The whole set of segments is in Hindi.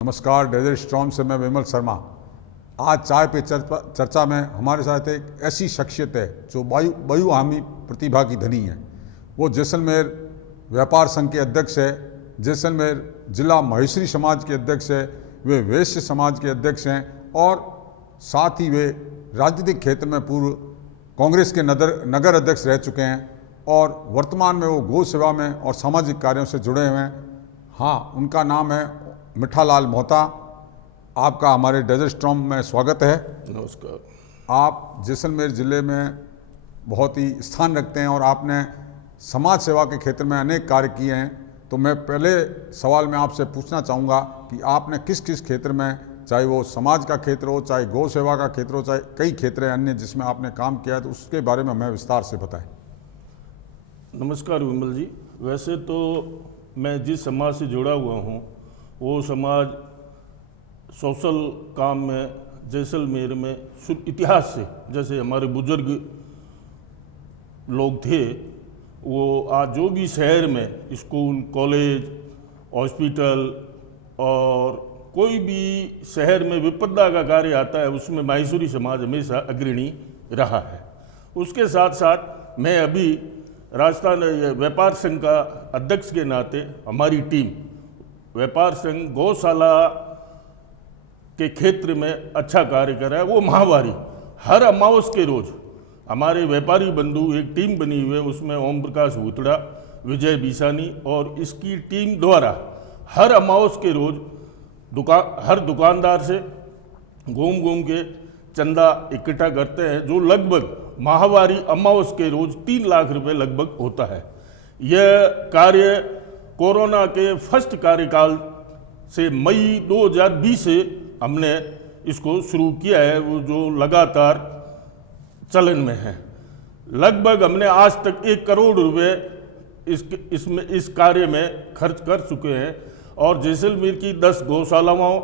नमस्कार, डेजर्ट स्टॉर्म से मैं विमल शर्मा। आज चाय पे चर्चा में हमारे साथ एक ऐसी शख्सियत है जो बहुआयामी प्रतिभा की धनी है। वो जैसलमेर व्यापार संघ के अध्यक्ष है, जैसलमेर जिला महेश्वरी समाज के अध्यक्ष है, वे वैश्य समाज के अध्यक्ष हैं और साथ ही वे राजनीतिक क्षेत्र में पूर्व कांग्रेस के नगर अध्यक्ष रह चुके हैं और वर्तमान में वो गौ सेवा में और सामाजिक कार्यों से जुड़े हुए हैं। हाँ, उनका नाम है मिठालाल मोहता। आपका हमारे डेजर्ट स्टॉर्म में स्वागत है। नमस्कार। आप जैसलमेर ज़िले में बहुत ही स्थान रखते हैं और आपने समाज सेवा के क्षेत्र में अनेक कार्य किए हैं। तो मैं पहले सवाल में आपसे पूछना चाहूँगा कि आपने किस किस क्षेत्र में, चाहे वो समाज का क्षेत्र हो, चाहे गौ सेवा का क्षेत्र हो, चाहे कई क्षेत्र हैं अन्य जिसमें आपने काम किया है, तो उसके बारे में हमें विस्तार से बताएं। नमस्कार विमल जी। वैसे तो मैं जिस समाज से जुड़ा हुआ हूँ वो समाज सोशल काम में जैसलमेर में इतिहास से, जैसे हमारे बुजुर्ग लोग थे, वो आज जो भी शहर में स्कूल, कॉलेज, हॉस्पिटल और कोई भी शहर में विपदा का कार्य आता है उसमें महेश्वरी समाज हमेशा अग्रणी रहा है। उसके साथ साथ मैं अभी राजस्थान व्यापार संघ का अध्यक्ष के नाते हमारी टीम व्यापार संघ गौशाला के क्षेत्र में अच्छा कार्य कर रहा है। वो माहवारी हर अमावस के रोज हमारे व्यापारी बंधु एक टीम बनी हुई है, उसमें ओम प्रकाश भूतड़ा, विजय बीसानी और इसकी टीम द्वारा हर अमावस के रोज हर दुकानदार से घूम के चंदा इकट्ठा करते हैं, जो लगभग माहवारी अमावस के रोज 3 लाख रुपए लगभग होता है। यह कार्य कोरोना के फर्स्ट कार्यकाल से मई 2020 से हमने इसको शुरू किया है, वो जो लगातार चलन में है। लगभग हमने आज तक 1 करोड़ रुपए इस कार्य में खर्च कर चुके हैं और जैसलमेर की 10 गौशालाओं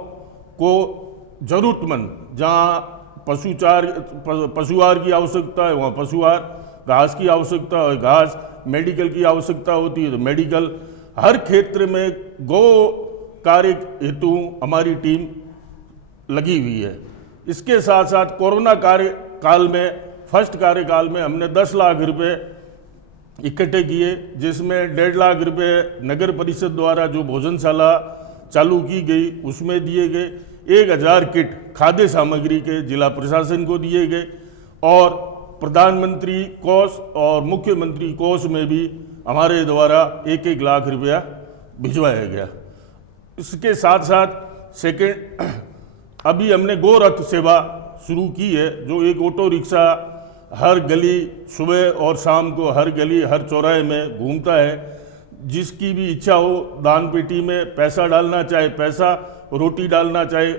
को जरूरतमंद, जहाँ पशुआहार की आवश्यकता है वहाँ पशुआहार, घास की आवश्यकता है घास, मेडिकल की आवश्यकता होती है तो मेडिकल, हर क्षेत्र में गौ कार्य हेतु हमारी टीम लगी हुई है। इसके साथ साथ कोरोना कार्यकाल में, फर्स्ट कार्यकाल में हमने 10 लाख रुपए इकट्ठे किए, जिसमें 1.5 लाख रुपए नगर परिषद द्वारा जो भोजनशाला चालू की गई उसमें दिए गए, 1000 किट खाद्य सामग्री के जिला प्रशासन को दिए गए और प्रधानमंत्री कोष और मुख्यमंत्री कोष में भी हमारे द्वारा 1-1 लाख रुपया भिजवाया गया। इसके साथ साथ अभी हमने गौ रथ सेवा शुरू की है, जो एक ऑटो रिक्शा हर गली सुबह और शाम को हर गली हर चौराहे में घूमता है। जिसकी भी इच्छा हो दान पेटी में पैसा डालना चाहे पैसा, रोटी डालना चाहे,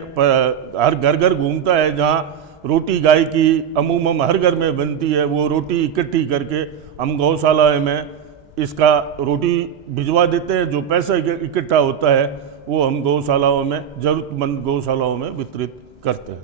हर घर घर घूमता है। जहाँ रोटी गाय की अमूमन हर घर में बनती है, वो रोटी इकट्ठी करके हम गौशाला में इसका रोटी भिजवा देते हैं। जो पैसा इकट्ठा होता है वो हम गौशालाओं में, जरूरतमंद गौशालाओं में वितरित करते हैं।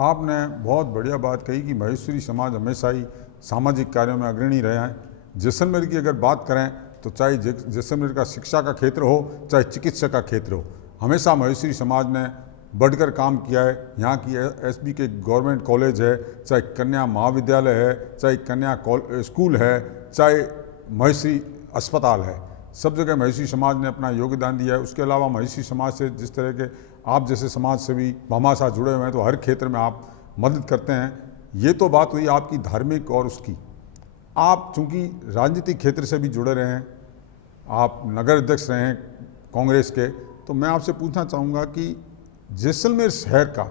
आपने बहुत बढ़िया बात कही कि महेश्वरी समाज हमेशा ही सामाजिक कार्यों में अग्रणी रहे हैं। जैसलमेर की अगर बात करें तो चाहे जैसलमेर का शिक्षा का क्षेत्र हो, चाहे चिकित्सा का क्षेत्र हो, हमेशा महेश्वरी समाज ने बढ़कर काम किया है। यहाँ की एसबी के गवर्नमेंट कॉलेज है, चाहे कन्या महाविद्यालय है, चाहे कन्या स्कूल है, चाहे महेश्वरी अस्पताल है, सब जगह महेश्वरी समाज ने अपना योगदान दिया है। उसके अलावा महेश्वरी समाज से जिस तरह के आप जैसे समाज से भी हमारे साथ जुड़े हुए हैं, तो हर क्षेत्र में आप मदद करते हैं। ये तो बात हुई आपकी धार्मिक और उसकी। आप चूँकि राजनीतिक क्षेत्र से भी जुड़े रहे हैं, आप नगर अध्यक्ष रहे हैं कांग्रेस के, तो मैं आपसे पूछना चाहूँगा कि जैसलमेर शहर का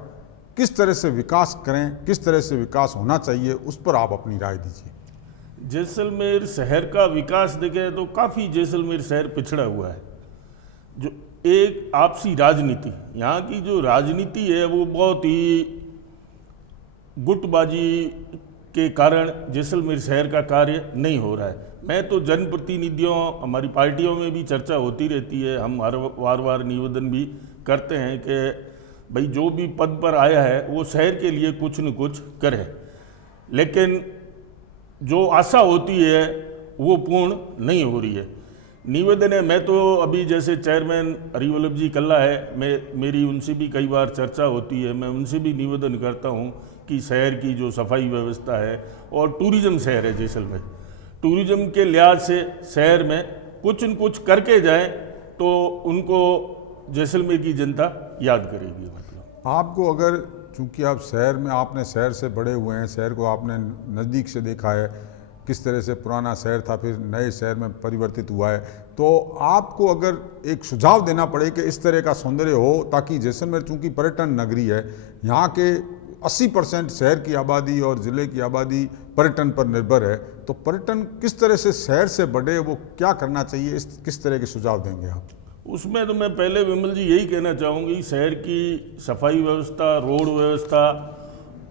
किस तरह से विकास करें, किस तरह से विकास होना चाहिए, उस पर आप अपनी राय दीजिए। जैसलमेर शहर का विकास देखें तो काफ़ी जैसलमेर शहर पिछड़ा हुआ है। जो एक आपसी राजनीति, यहाँ की जो राजनीति है वो बहुत ही गुटबाजी के कारण जैसलमेर शहर का कार्य नहीं हो रहा है। मैं तो जनप्रतिनिधियों, हमारी पार्टियों में भी चर्चा होती रहती है, हम हर बार निवेदन भी करते हैं कि भाई जो भी पद पर आया है वो शहर के लिए कुछ न कुछ करे, लेकिन जो आशा होती है वो पूर्ण नहीं हो रही है। निवेदन है, मैं तो अभी जैसे चेयरमैन हरिवल्लभ जी कल्ला है, मेरी उनसे भी कई बार चर्चा होती है, मैं उनसे भी निवेदन करता हूँ कि शहर की जो सफाई व्यवस्था है, और टूरिज्म शहर है जैसलमेर, टूरिज्म के लिहाज से शहर में कुछ न कुछ करके जाए तो उनको जैसलमेर की जनता याद करेगी। मतलब आपको अगर, चूंकि आप शहर में, आपने शहर से बड़े हुए हैं, शहर को आपने नज़दीक से देखा है, किस तरह से पुराना शहर था फिर नए शहर में परिवर्तित हुआ है, तो आपको अगर एक सुझाव देना पड़े कि इस तरह का सौंदर्य हो ताकि जैसलमेर, चूंकि पर्यटन नगरी है, यहाँ के 80% शहर की आबादी और ज़िले की आबादी पर्यटन पर निर्भर है, तो पर्यटन किस तरह से शहर से बढ़े, वो क्या करना चाहिए, इस किस तरह के सुझाव देंगे आप? उसमें तो मैं पहले विमल जी यही कहना चाहूँगी, शहर की सफाई व्यवस्था, रोड व्यवस्था,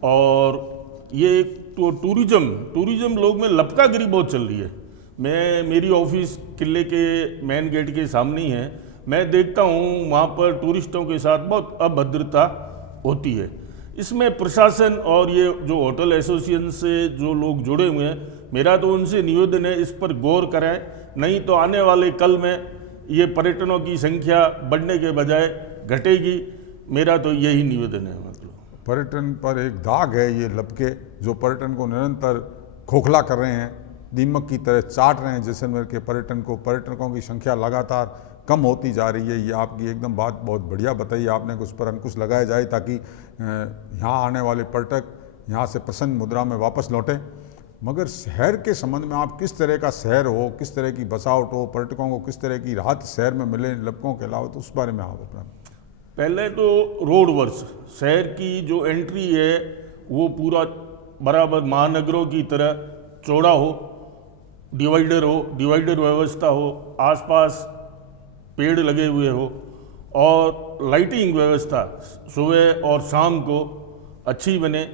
और ये तो टूरिज्म लोग में लपकागिरी बहुत चल रही है। मेरी ऑफिस किले के मेन गेट के सामने ही है, मैं देखता हूँ वहाँ पर टूरिस्टों के साथ बहुत अभद्रता होती है। इसमें प्रशासन और ये जो होटल एसोसिएशन से जो लोग जुड़े हुए हैं, मेरा तो उनसे निवेदन है इस पर गौर करें, नहीं तो आने वाले कल में ये पर्यटनों की संख्या बढ़ने के बजाय घटेगी। मेरा तो यही निवेदन है। मतलब पर्यटन पर एक दाग है ये लपके, जो पर्यटन को निरंतर खोखला कर रहे हैं, दीमक की तरह चाट रहे हैं जैसलमेर के पर्यटन को। पर्यटकों की संख्या लगातार कम होती जा रही है। ये आपकी एकदम बात बहुत बढ़िया बताई आपने कि उस पर अंकुश लगाया जाए ताकि यहाँ आने वाले पर्यटक यहाँ से प्रसन्न मुद्रा में वापस लौटें। मगर शहर के संबंध में आप किस तरह का शहर हो, किस तरह की बसावट हो, पर्यटकों को किस तरह की राहत शहर में मिले लपकों के अलावा, तो उस बारे में आप अपना। पहले तो रोड वर्क्स, शहर की जो एंट्री है वो पूरा बराबर महानगरों की तरह चौड़ा हो, डिवाइडर व्यवस्था हो, आसपास पेड़ लगे हुए हो, और लाइटिंग व्यवस्था सुबह और शाम को अच्छी बने।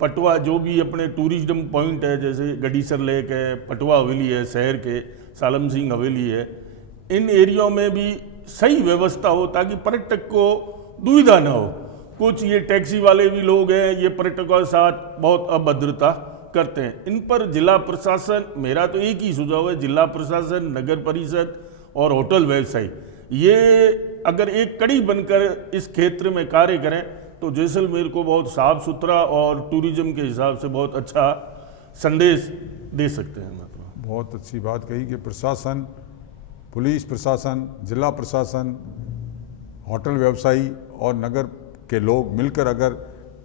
पटवा जो भी अपने टूरिज्म पॉइंट है, जैसे गडीसर लेक है, पटवा हवेली है, शहर के सालम सिंह हवेली है, इन एरियो में भी सही व्यवस्था हो ताकि पर्यटक को दुविधा न हो। कुछ ये टैक्सी वाले भी लोग हैं, ये पर्यटकों के साथ बहुत अभद्रता करते हैं। इन पर जिला प्रशासन, मेरा तो एक ही सुझाव है, जिला प्रशासन, नगर परिषद और होटल व्यवसायी, ये अगर एक कड़ी बनकर इस क्षेत्र में कार्य करें तो जैसलमेर को बहुत साफ सुथरा और टूरिज्म के हिसाब से बहुत अच्छा संदेश दे सकते हैं। मतलब बहुत अच्छी बात कही कि प्रशासन, पुलिस प्रशासन, जिला प्रशासन, होटल व्यवसायी और नगर के लोग मिलकर अगर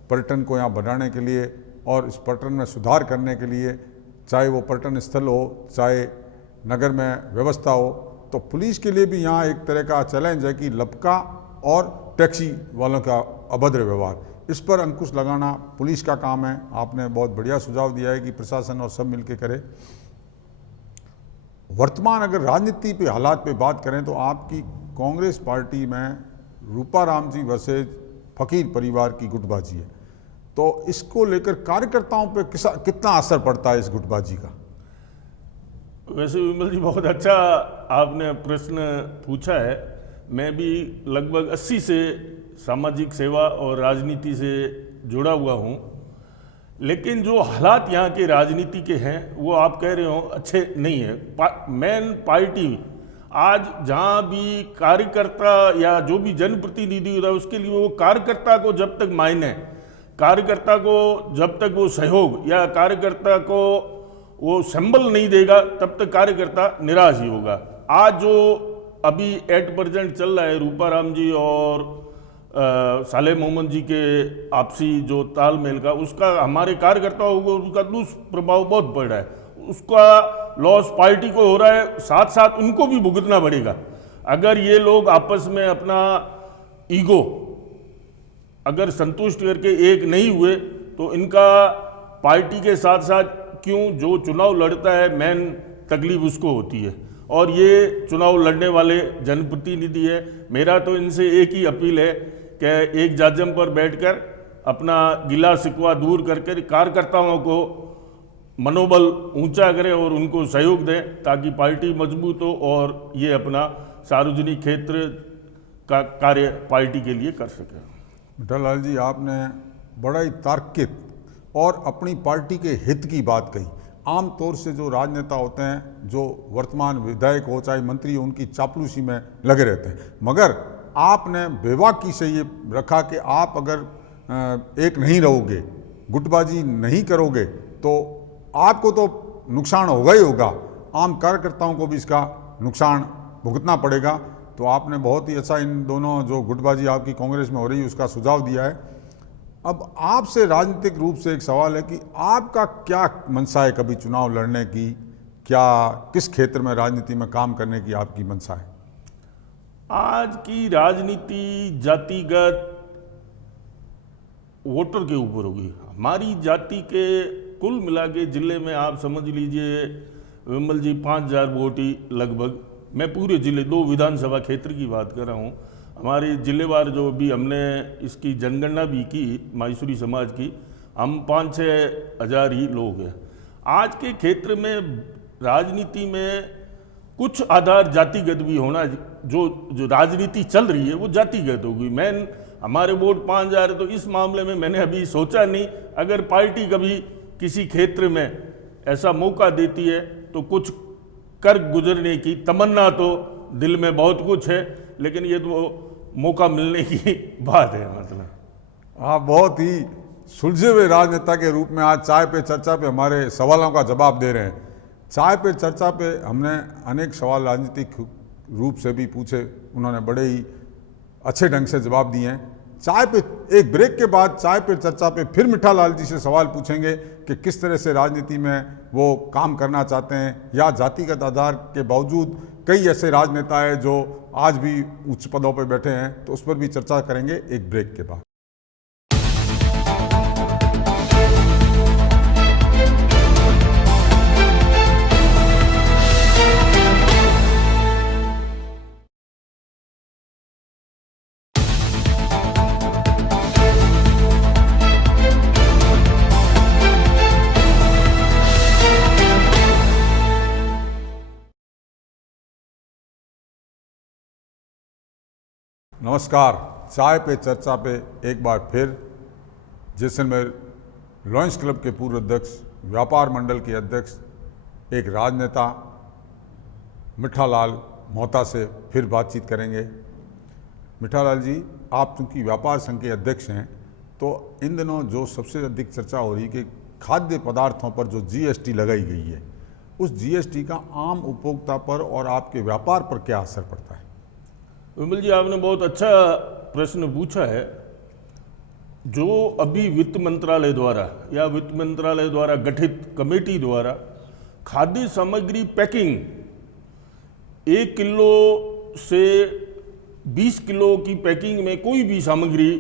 पर्यटन को यहाँ बढ़ाने के लिए और इस पर्यटन में सुधार करने के लिए, चाहे वो पर्यटन स्थल हो, चाहे नगर में व्यवस्था हो, तो पुलिस के लिए भी यहाँ एक तरह का चैलेंज है कि लपका और टैक्सी वालों का अभद्र व्यवहार, इस पर अंकुश लगाना पुलिस का काम है। आपने बहुत बढ़िया सुझाव दिया है कि प्रशासन और सब मिलकर करे। वर्तमान अगर राजनीति पे हालात पे बात करें तो आपकी कांग्रेस पार्टी में रूपाराम जी वर्सेज फकीर परिवार की गुटबाजी है, तो इसको लेकर कार्यकर्ताओं पे कितना असर पड़ता है इस गुटबाजी का? वैसे विमल जी बहुत अच्छा आपने प्रश्न पूछा है। मैं भी लगभग 80 से सामाजिक सेवा और राजनीति से जुड़ा हुआ हूँ, लेकिन जो हालात यहाँ के राजनीति के हैं वो आप कह रहे हो अच्छे नहीं है। मेन पार्टी आज जहाँ भी कार्यकर्ता या जो भी जनप्रतिनिधि होता है उसके लिए वो कार्यकर्ता को जब तक मायने, कार्यकर्ता को जब तक वो सहयोग या कार्यकर्ता को वो संबल नहीं देगा तब तक कार्यकर्ता निराश ही होगा। आज जो अभी एट प्रेजेंट चल रहा है रूपाराम जी और साले मोहम्मद जी के आपसी जो तालमेल का, उसका हमारे कार्यकर्ताओं को उसका दुष्प्रभाव बहुत पड़ रहा है। उसका लॉस पार्टी को हो रहा है, साथ साथ उनको भी भुगतना पड़ेगा। अगर ये लोग आपस में अपना ईगो अगर संतुष्ट करके एक नहीं हुए तो इनका पार्टी के साथ साथ क्यों जो चुनाव लड़ता है मेन तकलीफ उसको होती है, और ये चुनाव लड़ने वाले जनप्रतिनिधि है। मेरा तो इनसे एक ही अपील है कि एक जाजम पर बैठकर अपना गिला शिकवा दूर करके कार्यकर्ताओं को मनोबल ऊंचा करें और उनको सहयोग दें ताकि पार्टी मजबूत हो और ये अपना सार्वजनिक क्षेत्र का कार्य पार्टी के लिए कर सके। मिठालाल जी, आपने बड़ा ही तार्किक और अपनी पार्टी के हित की बात कही। आम तौर से जो राजनेता होते हैं, जो वर्तमान विधायक हो चाहे मंत्री हो, उनकी चापलूसी में लगे रहते हैं। मगर आपने बेबाकी से ये रखा कि आप अगर एक नहीं रहोगे, गुटबाजी नहीं करोगे, तो आपको तो नुकसान होगा ही होगा, आम कार्यकर्ताओं को भी इसका नुकसान भुगतना पड़ेगा। तो आपने बहुत ही अच्छा इन दोनों जो गुटबाजी आपकी कांग्रेस में हो रही है उसका सुझाव दिया है। अब आपसे राजनीतिक रूप से एक सवाल है कि आपका क्या मंशा है कभी चुनाव लड़ने की, क्या किस क्षेत्र में राजनीति में काम करने की आपकी मंशा है? आज की राजनीति जातिगत वोटर के ऊपर होगी। हमारी जाति के कुल मिला के जिले में आप समझ लीजिए विमल जी 5,000 वोट ही लगभग, मैं पूरे जिले 2 विधानसभा क्षेत्र की बात कर रहा हूँ। हमारे जिलेवार जो भी हमने इसकी जनगणना भी की माहेश्वरी समाज की, हम 5-6 हज़ार ही लोग हैं। आज के क्षेत्र में राजनीति में कुछ आधार जातिगत भी होना, जो राजनीति चल रही है वो जातिगत होगी। हमारे वोट 5,000 है तो इस मामले में मैंने अभी सोचा नहीं। अगर पार्टी कभी किसी क्षेत्र में ऐसा मौका देती है तो कुछ कर गुजरने की तमन्ना तो दिल में बहुत कुछ है, लेकिन ये तो मौका मिलने की बात है। मतलब आप बहुत ही सुलझे हुए राजनेता के रूप में आज चाय पे चर्चा पे हमारे सवालों का जवाब दे रहे हैं। चाय पे चर्चा पे हमने अनेक सवाल राजनीतिक रूप से भी पूछे, उन्होंने बड़े ही अच्छे ढंग से जवाब दिए हैं। चाय पे एक ब्रेक के बाद चाय पे चर्चा पे फिर मिठा लाल जी से सवाल पूछेंगे कि किस तरह से राजनीति में वो काम करना चाहते हैं, या जातिगत आधार के बावजूद कई ऐसे राजनेता हैं जो आज भी उच्च पदों पर बैठे हैं, तो उस पर भी चर्चा करेंगे एक ब्रेक के बाद। नमस्कार, चाय पे चर्चा पे एक बार फिर जैसलमेर लॉयंस क्लब के पूर्व अध्यक्ष, व्यापार मंडल के अध्यक्ष, एक राजनेता मिठालाल मोहता से फिर बातचीत करेंगे। मिठालाल जी, आप चूँकि व्यापार संघ के अध्यक्ष हैं, तो इन दिनों जो सबसे अधिक चर्चा हो रही है कि खाद्य पदार्थों पर जो जीएसटी लगाई गई है, उस जीएसटी का आम उपभोक्ता पर और आपके व्यापार पर क्या असर पड़ता है? विमल जी, आपने बहुत अच्छा प्रश्न पूछा है। जो अभी वित्त मंत्रालय द्वारा या वित्त मंत्रालय द्वारा गठित कमेटी द्वारा खाद्य सामग्री पैकिंग 1 किलो से 20 किलो की पैकिंग में कोई भी सामग्री,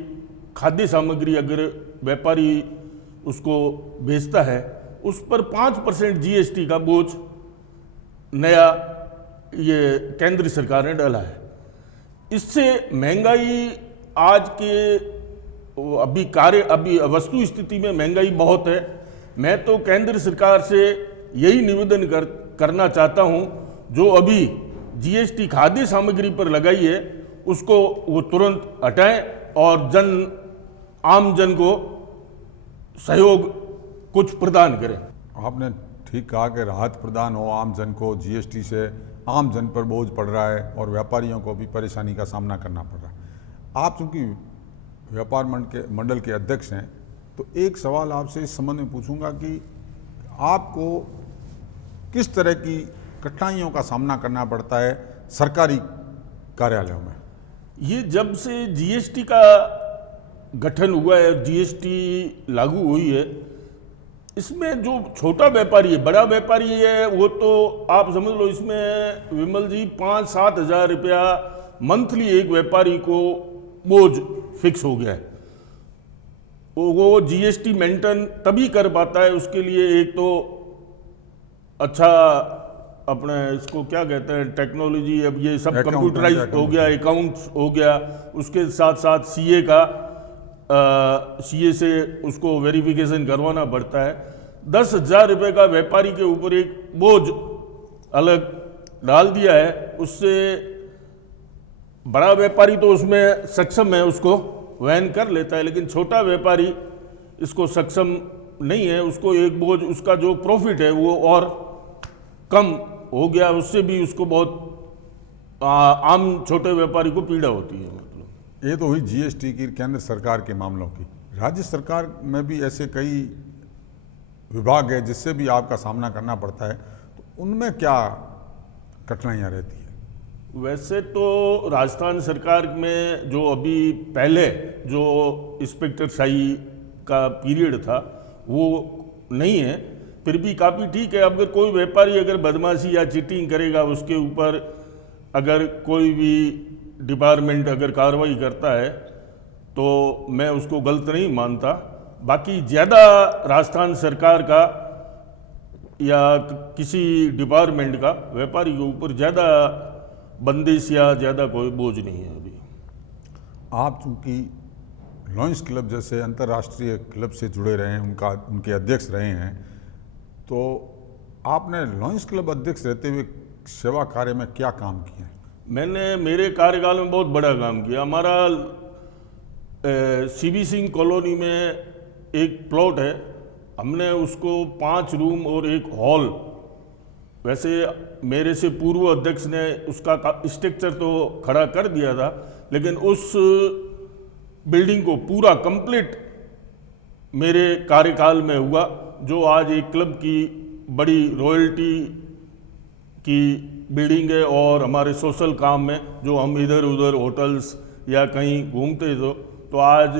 खाद्य सामग्री अगर व्यापारी उसको बेचता है, उस पर 5% जीएसटी का बोझ नया ये केंद्र सरकार ने डाला है। इससे महंगाई आज के अभी वस्तु स्थिति में महंगाई बहुत है। मैं तो केंद्र सरकार से यही निवेदन करना चाहता हूं, जो अभी जीएसटी खाद्य सामग्री पर लगाई है उसको वो तुरंत हटाएं और आम जन को सहयोग कुछ प्रदान करें। आपने ठीक कहा कि राहत प्रदान हो आम जन को। जीएसटी से आम जन पर बोझ पड़ रहा है और व्यापारियों को भी परेशानी का सामना करना पड़ रहा है। आप चूँकि व्यापार मंडल के अध्यक्ष हैं, तो एक सवाल आपसे इस संबंध में पूछूंगा कि आपको किस तरह की कठिनाइयों का सामना करना पड़ता है सरकारी कार्यालयों में? ये जब से जीएसटी का गठन हुआ है, जीएसटी लागू हुई है, इसमें जो छोटा व्यापारी है, बड़ा व्यापारी है, वो तो आप समझ लो इसमें विमल जी 5-7 हज़ार रुपया मंथली एक व्यापारी को बोझ फिक्स हो गया है। वो जीएसटी मेंटेन तभी कर पाता है, उसके लिए एक तो अच्छा अपने इसको क्या कहते हैं टेक्नोलॉजी, अब ये सब कंप्यूटराइज हो गया, अकाउंट्स हो गया, उसके साथ साथ सीए से उसको वेरिफिकेशन करवाना पड़ता है। 10,000 रुपये का व्यापारी के ऊपर एक बोझ अलग डाल दिया है। उससे बड़ा व्यापारी तो उसमें सक्षम है, उसको वहन कर लेता है, लेकिन छोटा व्यापारी इसको सक्षम नहीं है, उसको एक बोझ उसका जो प्रॉफिट है वो और कम हो गया, उससे भी उसको बहुत आम छोटे व्यापारी को पीड़ा होती है। मतलब ये तो हुई जीएसटी की केंद्र सरकार के मामलों की। राज्य सरकार में भी ऐसे कई विभाग है जिससे भी आपका सामना करना पड़ता है, तो उनमें क्या कठिनाइयाँ रहती है? वैसे तो राजस्थान सरकार में जो अभी पहले जो इंस्पेक्टर शाही का पीरियड था वो नहीं है, फिर भी काफ़ी ठीक है। अगर कोई व्यापारी अगर बदमाशी या चीटिंग करेगा, उसके ऊपर अगर कोई भी डिपार्टमेंट अगर कार्रवाई करता है तो मैं उसको गलत नहीं मानता। बाकी ज़्यादा राजस्थान सरकार का या किसी डिपार्टमेंट का व्यापारी के ऊपर ज़्यादा बंदिश या ज़्यादा कोई बोझ नहीं है अभी। आप चूंकि लॉयंस क्लब जैसे अंतर्राष्ट्रीय क्लब से जुड़े रहे हैं, उनके अध्यक्ष रहे हैं, तो आपने लॉयंस क्लब अध्यक्ष रहते हुए सेवा कार्य में क्या काम किए हैं? मैंने मेरे कार्यकाल में बहुत बड़ा काम किया। हमारा सीबी सिंह कॉलोनी में एक प्लॉट है, हमने उसको 5 रूम और एक हॉल, वैसे मेरे से पूर्व अध्यक्ष ने उसका स्ट्रक्चर तो खड़ा कर दिया था, लेकिन उस बिल्डिंग को पूरा कंप्लीट मेरे कार्यकाल में हुआ, जो आज एक क्लब की बड़ी रॉयल्टी की बिल्डिंग है। और हमारे सोशल काम में जो हम इधर उधर होटल्स या कहीं घूमते तो आज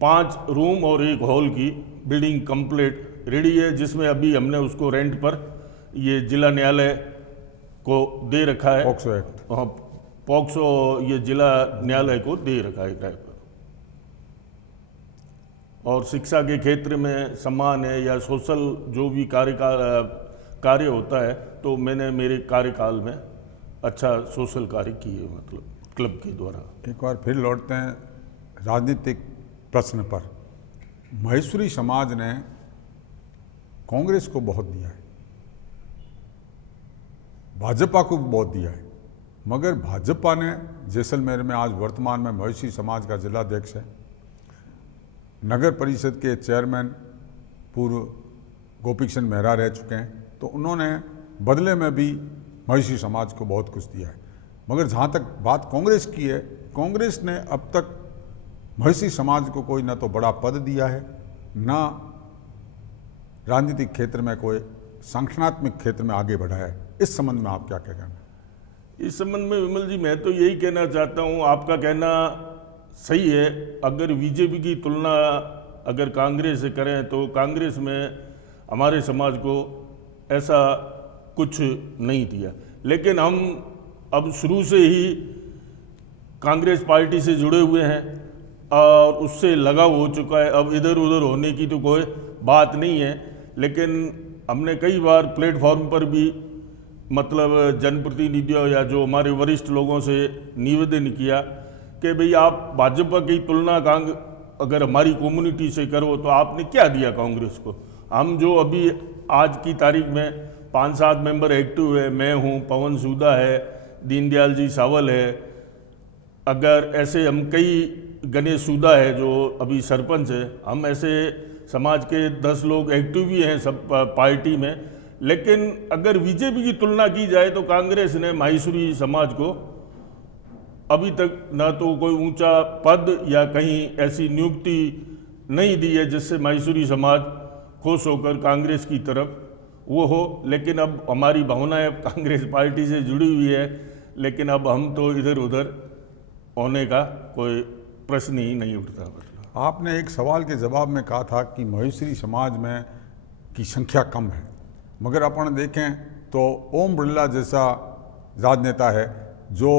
5 रूम और एक हॉल की बिल्डिंग कंप्लीट रेडी है, जिसमें अभी हमने उसको रेंट पर ये जिला न्यायालय को दे रखा है। पॉक्सो एक्ट, हाँ, पॉक्सो ये जिला न्यायालय को दे रखा है किराए पर। और शिक्षा के क्षेत्र में सम्मान है या सोशल जो भी कार्य होता है, तो मैंने मेरे कार्यकाल में अच्छा सोशल कार्य किए, मतलब क्लब के द्वारा। एक बार फिर लौटते हैं राजनीतिक प्रश्न पर। महेश्वरी समाज ने कांग्रेस को बहुत दिया है, भाजपा को भी बहुत दिया है, मगर भाजपा ने जैसलमेर में आज वर्तमान में महेश्वरी समाज का जिलाध्यक्ष है, नगर परिषद के चेयरमैन पूर्व गोपीचंद मेहरा रह चुके हैं, तो उन्होंने बदले में भी महेश्वरी समाज को बहुत कुछ दिया है। मगर जहाँ तक बात कांग्रेस की है, कांग्रेस ने अब तक महेश्वरी समाज को कोई ना तो बड़ा पद दिया है, ना राजनीतिक क्षेत्र में कोई संगठनात्मक क्षेत्र में आगे बढ़ाया है। इस संबंध में आप क्या कहना है? इस संबंध में विमल जी मैं तो यही कहना चाहता हूँ, आपका कहना सही है। अगर बीजेपी की तुलना अगर कांग्रेस से करें तो कांग्रेस में हमारे समाज को ऐसा कुछ नहीं दिया, लेकिन हम अब शुरू से ही कांग्रेस पार्टी से जुड़े हुए हैं और उससे लगाव हो चुका है। अब इधर उधर होने की तो कोई बात नहीं है, लेकिन हमने कई बार प्लेटफॉर्म पर भी मतलब जनप्रतिनिधियों या जो हमारे वरिष्ठ लोगों से निवेदन किया कि भाई आप भाजपा की तुलना अगर हमारी कम्युनिटी से करो तो आपने क्या दिया कांग्रेस को। हम जो अभी आज की तारीख में 5-7 मेंबर एक्टिव है, मैं हूँ, पवन सूदा है, दीनदयाल जी सावल है, अगर ऐसे हम कई गणेश सूदा है जो अभी सरपंच है, हम ऐसे समाज के 10 लोग एक्टिव भी हैं सब पार्टी में। लेकिन अगर बीजेपी की तुलना की जाए तो कांग्रेस ने माहेश्वरी समाज को अभी तक ना तो कोई ऊंचा पद या कहीं ऐसी नियुक्ति नहीं दी है जिससे माहेश्वरी समाज खुश होकर कांग्रेस की तरफ वो हो। लेकिन अब हमारी भावनाएं कांग्रेस पार्टी से जुड़ी हुई है, लेकिन अब हम तो इधर उधर होने का कोई प्रश्न ही नहीं उठता। आपने एक सवाल के जवाब में कहा था कि महेश्वरी समाज में की संख्या कम है, मगर अपन देखें तो ओम बिरला जैसा राजनेता है जो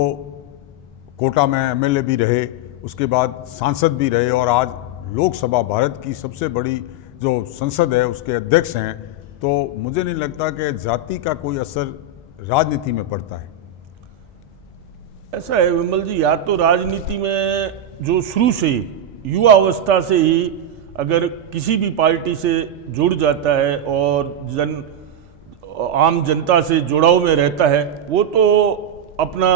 कोटा में एमएलए भी रहे, उसके बाद सांसद भी रहे और आज लोकसभा भारत की सबसे बड़ी जो संसद है उसके अध्यक्ष हैं, तो मुझे नहीं लगता कि जाति का कोई असर राजनीति में पड़ता है। ऐसा है विमल जी, या तो राजनीति में जो शुरू से ही युवा अवस्था से ही अगर किसी भी पार्टी से जुड़ जाता है और आम जनता से जुड़ाव में रहता है, वो तो अपना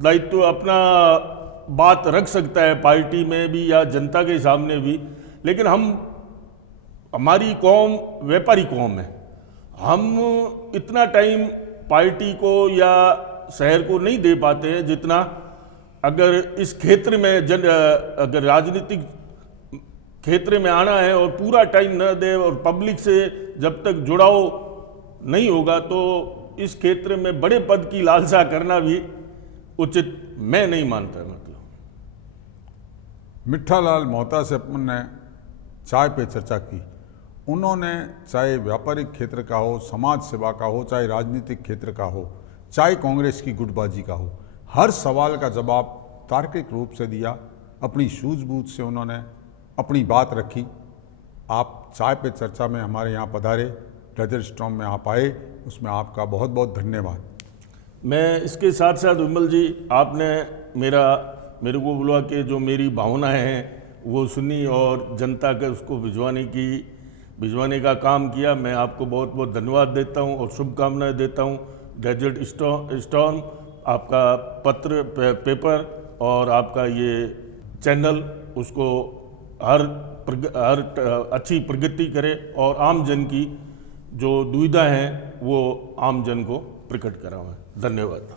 दायित्व अपना बात रख सकता है पार्टी में भी या जनता के सामने भी। लेकिन हम हमारी कौम व्यापारी कौम है। हम इतना टाइम पार्टी को या शहर को नहीं दे पाते हैं जितना अगर इस क्षेत्र में अगर राजनीतिक क्षेत्र में आना है और पूरा टाइम न दे और पब्लिक से जब तक जुड़ाव नहीं होगा तो इस क्षेत्र में बड़े पद की लालसा करना भी उचित मैं नहीं मानता। मतलब मिठालाल मोहता से अपन ने चाय पे चर्चा की। उन्होंने चाहे व्यापारिक क्षेत्र का हो, समाज सेवा का हो, चाहे राजनीतिक क्षेत्र का हो, चाहे कांग्रेस की गुटबाजी का हो, हर सवाल का जवाब तार्किक रूप से दिया। अपनी सूझबूझ से उन्होंने अपनी बात रखी। आप चाय पे चर्चा में हमारे यहाँ पधारे, डेजर्ट स्टॉर्म में आप आए, उसमें आपका बहुत बहुत धन्यवाद। मैं इसके साथ साथ विमल जी, आपने मेरे को बोला कि जो मेरी भावनाएं हैं वो सुनी और जनता के उसको भिजवाने का काम किया। मैं आपको बहुत बहुत धन्यवाद देता हूं और शुभकामनाएं देता हूं। डेजर्ट स्टॉर्म, आपका पत्र पेपर और आपका ये चैनल उसको हर अच्छी प्रगति करे और आम जन की जो दुविधा हैं वो आम जन को प्रकट करावें। धन्यवाद।